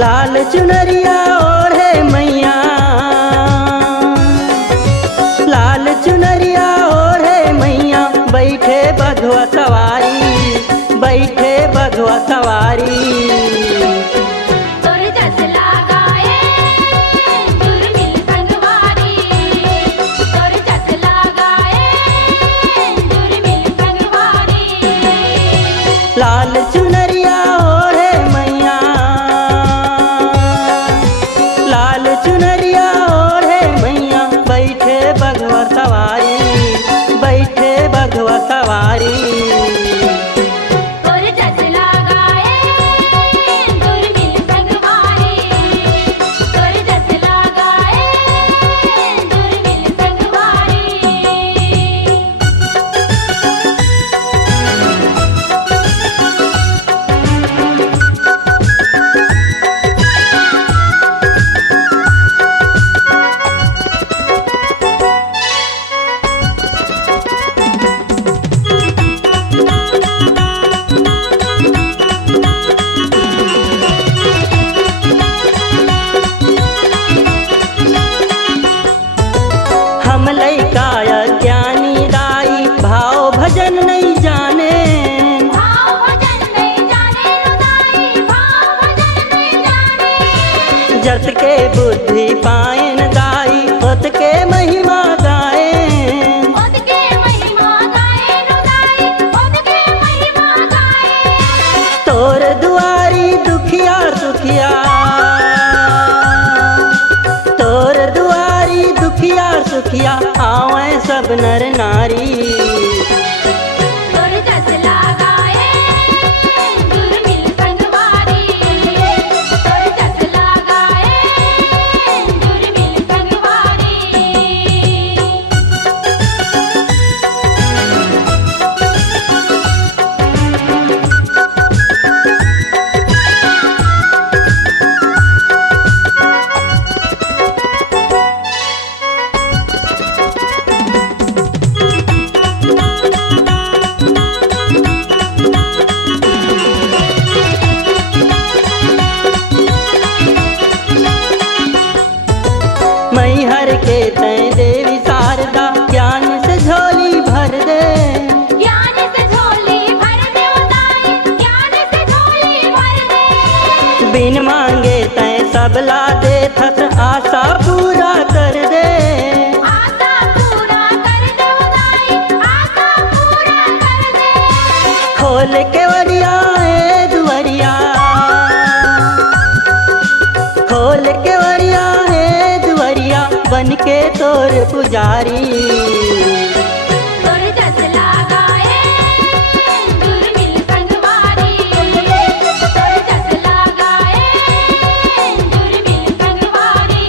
लाल चुनरिया ओढ़े मैया, लाल चुनरिया ओढ़े मैया, बैठे बधुआ सवारी, बैठे बधुआ सवारी। लाल चुनरिया ओढ़े मैया, लाल चुनरिया ओढ़े मैया, बैठे बघवा सवारी, बैठे बघवा सवारी। हम लइका अज्ञानी दाई, भाव भजन नहीं जाने, भाव भजन नहीं जाने रुदाई, भाव भजन नहीं जाने। जत के बुद्धि पायन दाई, ओत के महिमा गाए, ओत के महिमा गाए रुदाई, ओत के महिमा गाए। तोर दुआरी दुखिया सुखिया, तोर दुआरी दुखिया सुखिया, आवे सब नर नारी। तोर जस लगाए दुर्मिल संगवारी, तोर जस लगाए दुर्मिल संगवारी। मैहर के तय देवी शारदा, ज्ञान से झोली भर दे, ज्ञान से झोली भर दे उदाई, ज्ञान से झोली भर दे। बिन मांगे तय सबला दे, थस आशा पूरा कर दे। आशा पूरा कर दे उदाई, आशा पूरा कर दे। खोल के वरिया है दुवरिया, खोल के वरिया है दुवरिया, बन के तोर पुजारी। तोर जस लगाए दुर्मिल संगवारी, तोर जस लगाए दुर्मिल संगवारी।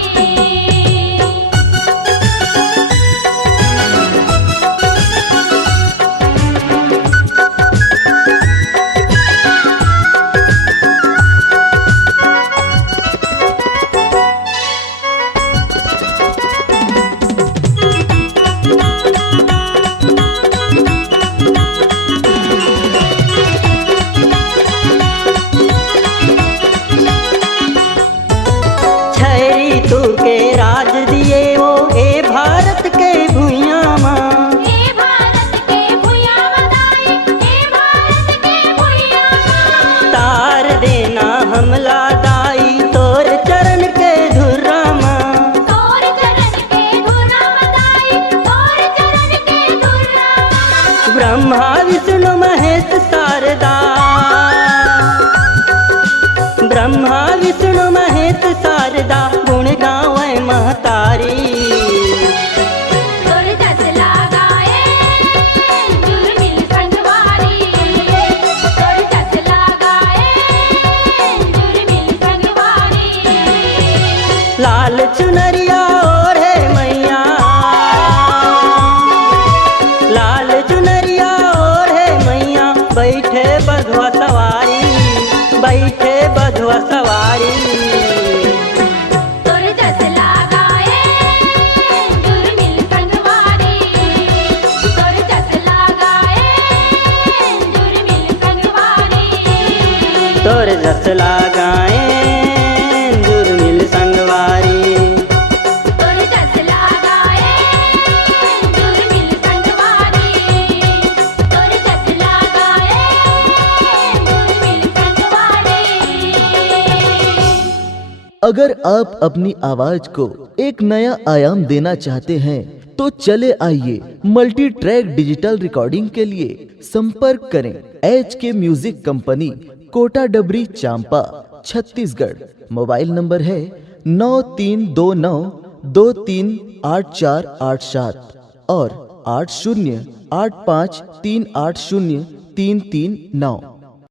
छैरी तू के राज दिए वो, ए भारत के भुइयां माँ, हे भारत के भुइयां बधाई, हे भारत के भुइयां। तार देना हमला दाई, तोर चरण के धुर्रा माँ। तोर चरण के धुरा बधाई, तोर चरण के धुरा। ब्रह्मा विष्णु महेश शारदा, ब्रह्मा विष्णु महेश शारदा, गुण गावे महतारी। तोर जस लगाए दुर्मिल संगवारी, तोर जस लगाए दुर्मिल संगवारी। लाल चुनरिया ओढ़े मैया, लाल चुनरिया ओढ़े मैया, बैठे बधुआ सवारी, बैठे बधुआ सवारी। तोर जस लगाए दुर्मिल संगवारी, तोर जस लगाए दुर्मिल संगवारी। तोर जस लगाए अगर आप अपनी आवाज को एक नया आयाम देना चाहते हैं तो चले आइए मल्टी ट्रैक डिजिटल रिकॉर्डिंग के लिए संपर्क करें HK म्यूजिक कंपनी, कोटा डबरी, चांपा, छत्तीसगढ़। मोबाइल नंबर है 9329238487 और 8085380339।